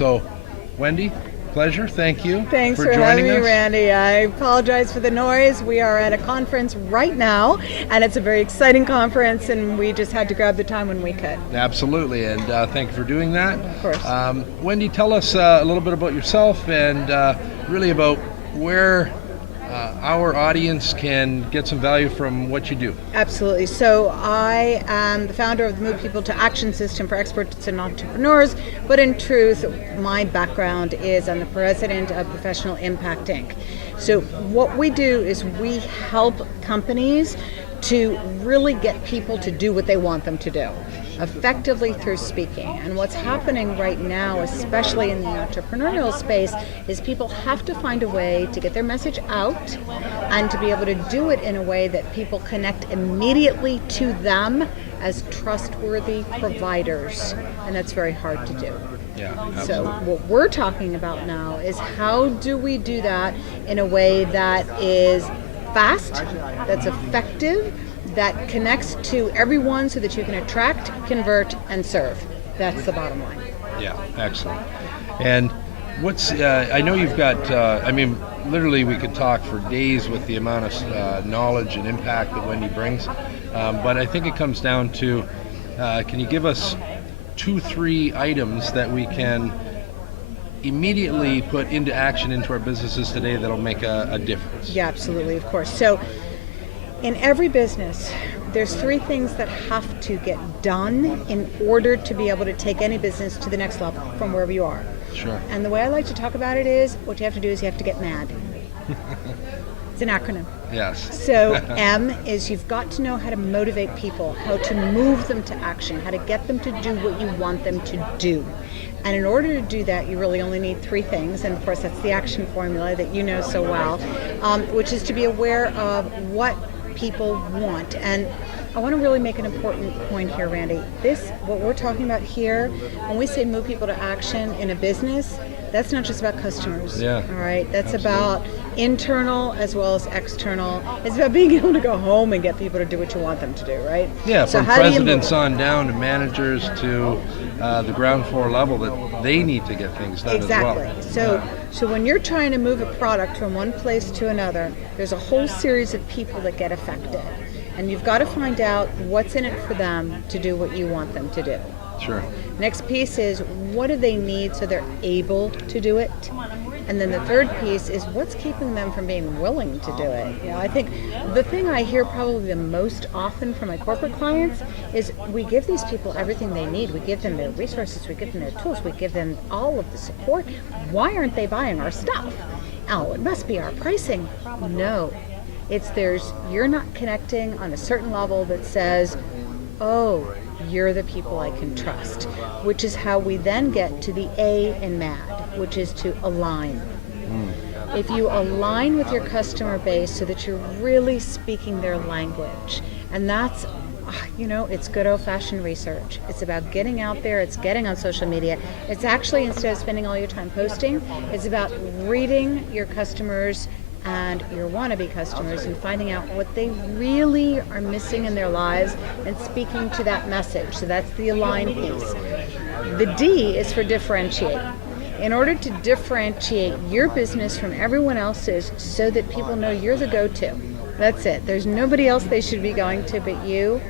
So, Wendy, pleasure. Thank you. Thanks for joining having me, us. Randy. I apologize for the noise. We are at a conference right now, and it's a very exciting conference, and we just had to grab the time when we could. Absolutely, and thank you for doing that. Of course. Wendy, tell us a little bit about yourself and really about where our audience can get some value from what you do. Absolutely. So I am the founder of the Move People to Action system for experts and entrepreneurs, but in truth, my background is I'm the president of Professional Impact Inc. So what we do is we help companies to really get people to do what they want them to do, effectively through speaking. And what's happening right now, especially in the entrepreneurial space, is people have to find a way to get their message out and to be able to do it in a way that people connect immediately to them as trustworthy providers. And that's very hard to do. Yeah, absolutely. So what we're talking about now is how do we do that in a way that is fast, that's effective, that connects to everyone so that you can attract, convert, and serve. That's the bottom line. Yeah, excellent. And what's, I know you've got, literally we could talk for days with the amount of knowledge and impact that Wendy brings, but I think it comes down to, can you give us 2-3 items that we can immediately put into action into our businesses today that'll make a difference? Yeah, absolutely, of course. So in every business, there's 3 things that have to get done in order to be able to take any business to the next level from wherever you are. Sure. And the way I like to talk about it is, what you have to do is you have to get mad. It's an acronym. Yes. So M is you've got to know how to motivate people, how to move them to action, how to get them to do what you want them to do. And in order to do that, you really only need 3 things. And of course, that's the action formula that you know so well, which is to be aware of what people want. And I want to really make an important point here, Randy. What we're talking about here, when we say move people to action in a business, that's not just about customers. Yeah. All right. That's Absolutely. about internal as well as external. It's about being able to go home and get people to do what you want them to do, right? Yeah, So from how do you presidents move? on down to managers to the ground floor level, that they need to get things done Exactly. as well. So when you're trying to move a product from one place to another, there's a whole series of people that get affected. And you've got to find out what's in it for them to do what you want them to do. Sure. Next piece is what do they need so they're able to do it? And then the third piece is what's keeping them from being willing to do it. You know, I think the thing I hear probably the most often from my corporate clients is we give these people everything they need. We give them their resources, we give them their tools, we give them all of the support. Why aren't they buying our stuff? Oh, it must be our pricing. No. You're not connecting on a certain level that says, oh, you're the people I can trust, which is how we then get to the A in MAD, which is to align. If you align with your customer base so that you're really speaking their language, and that's, it's good old-fashioned research. It's about getting out there, it's getting on social media. It's actually, instead of spending all your time posting, it's about reading your customers and your wannabe customers and finding out what they really are missing in their lives and speaking to that message. So that's the align piece. The D is for differentiate. In order to differentiate your business from everyone else's so that people know you're the go-to. That's it. There's nobody else they should be going to but you.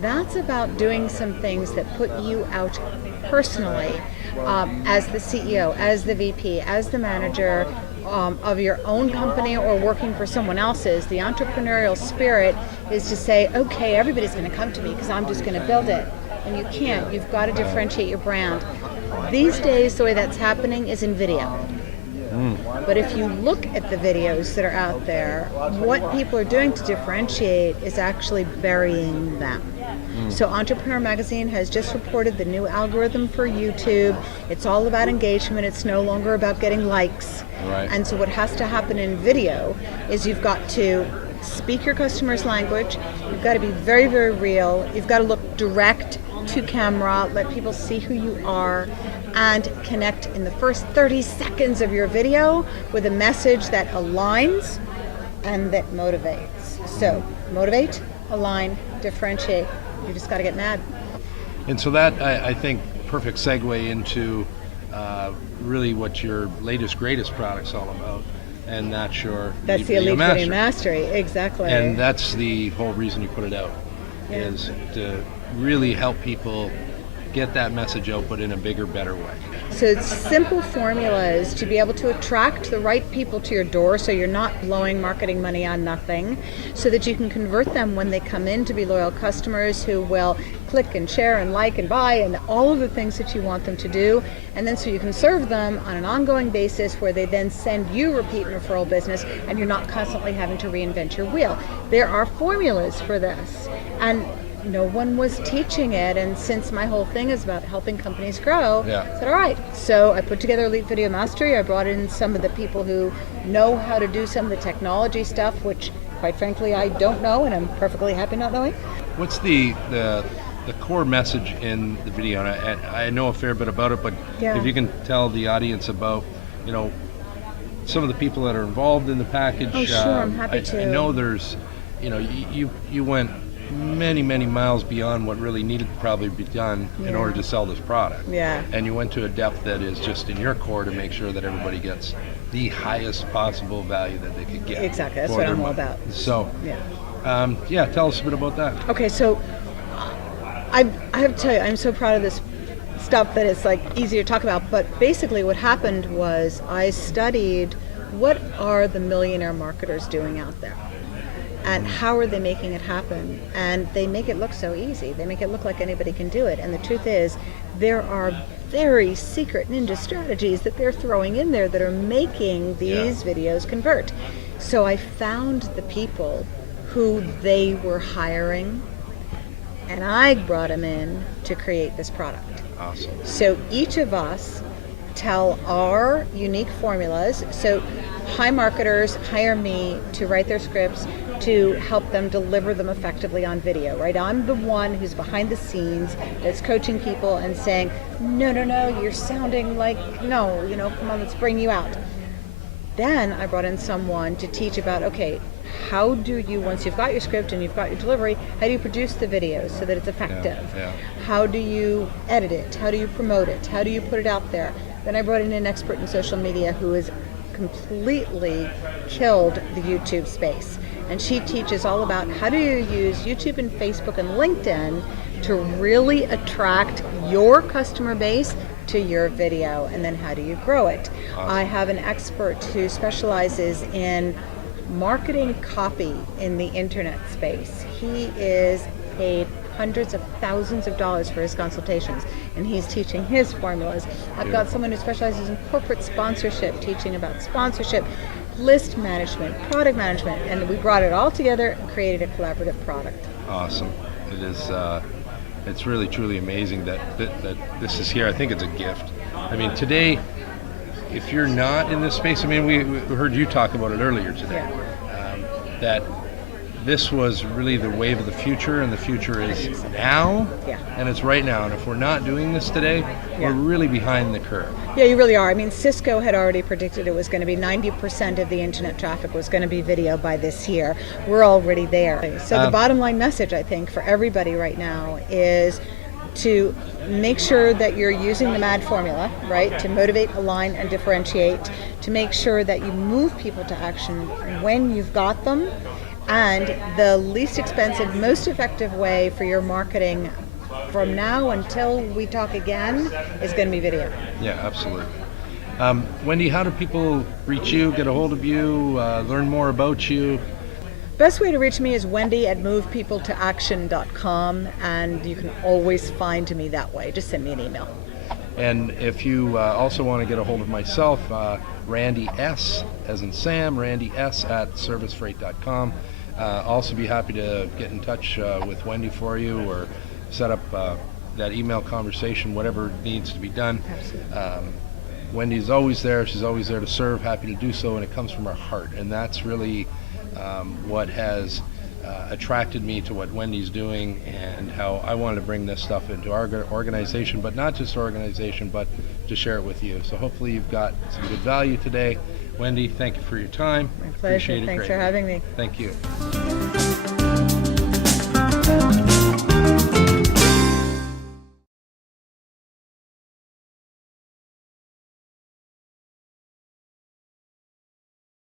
That's about doing some things that put you out personally as the CEO, as the VP, as the manager, of your own company or working for someone else's. The entrepreneurial spirit is to say, okay, everybody's going to come to me because I'm just going to build it. And you can't. You've got to differentiate your brand. These days, the way that's happening is in video. But if you look at the videos that are out there, what people are doing to differentiate is actually burying them. So Entrepreneur Magazine has just reported the new algorithm for YouTube. It's all about engagement. It's no longer about getting likes. Right. And so what has to happen in video is you've got to speak your customer's language. You've got to be very, very real. You've got to look direct to camera, let people see who you are, and connect in the first 30 seconds of your video with a message that aligns and that motivates. So motivate, align, differentiate. You just got to get mad. And so that, I think, perfect segue into really what your latest, greatest product's all about. And that's your That's the Elite Video Mastery, exactly. And that's the whole reason you put it out, Yeah. is to really help people get that message out, but in a bigger, better way. So it's simple formulas to be able to attract the right people to your door, so you're not blowing marketing money on nothing, so that you can convert them when they come in to be loyal customers who will click and share and like and buy and all of the things that you want them to do, and then so you can serve them on an ongoing basis where they then send you repeat and referral business, and you're not constantly having to reinvent your wheel. There are formulas for this, and no one was teaching it, and since my whole thing is about helping companies grow, I said, all right. So I put together Elite Video Mastery. I brought in some of the people who know how to do some of the technology stuff, which quite frankly I don't know, and I'm perfectly happy not knowing. What's the core message in the video? And I know a fair bit about it, but if you can tell the audience about, some of the people that are involved in the package. Oh, sure, I'm happy to. I know there's, you went many miles beyond what really needed to probably be done in order to sell this product. Yeah. And you went to a depth that is just in your core to make sure that everybody gets the highest possible value that they could get. Exactly, that's what I'm all about. So, tell us a bit about that. Okay, so I have to tell you, I'm so proud of this stuff that it's like easy to talk about, but basically what happened was I studied what are the millionaire marketers doing out there, and how are they making it happen? And they make it look so easy. They make it look like anybody can do it. And the truth is, there are very secret ninja strategies that they're throwing in there that are making these videos convert. So I found the people who they were hiring, and I brought them in to create this product. Awesome. So each of us tell our unique formulas. So high marketers hire me to write their scripts to help them deliver them effectively on video, right? I'm the one who's behind the scenes that's coaching people and saying, no, you're sounding like, no, come on, let's bring you out. Then I brought in someone to teach about, okay, how do you, once you've got your script and you've got your delivery, how do you produce the videos so that it's effective? How do you edit it? How do you promote it? How do you put it out there? Then I brought in an expert in social media who has completely killed the YouTube space. And she teaches all about how do you use YouTube and Facebook and LinkedIn to really attract your customer base to your video, and then how do you grow it? Awesome. I have an expert who specializes in marketing copy in the internet space. He is paid hundreds of thousands of dollars for his consultations, and he's teaching his formulas. I've got someone who specializes in corporate sponsorship, teaching about sponsorship, list management, product management, and we brought it all together and created a collaborative product. Awesome. It is. It's really truly amazing that this is here. I think it's a gift. I mean, today, if you're not in this space, I mean, we heard you talk about it earlier today, that this was really the wave of the future, and the future is now, and it's right now. And if we're not doing this today, we're really behind the curve. Yeah, you really are. I mean, Cisco had already predicted it was going to be 90% of the internet traffic was going to be video by this year. We're already there. So the bottom line message, I think, for everybody right now is to make sure that you're using the MAD formula, right, to motivate, align, and differentiate, to make sure that you move people to action when you've got them. And the least expensive, most effective way for your marketing from now until we talk again is going to be video. Yeah, absolutely. Wendy, how do people reach you, get a hold of you, learn more about you? Best way to reach me is wendy@movepeopletoaction.com, and you can always find me that way. Just send me an email. And if you also want to get a hold of myself, Randy S, as in Sam, Randy S @servicefreight.com. Also be happy to get in touch with Wendy for you, or set up that email conversation, whatever needs to be done. Absolutely. Wendy's always there. She's always there to serve, happy to do so, and it comes from her heart. And that's really what has attracted me to what Wendy's doing, and how I wanted to bring this stuff into our organization, but not just our organization, but to share it with you. So hopefully you've got some good value today. Wendy, thank you for your time. My pleasure. Thanks for having me. Thank you.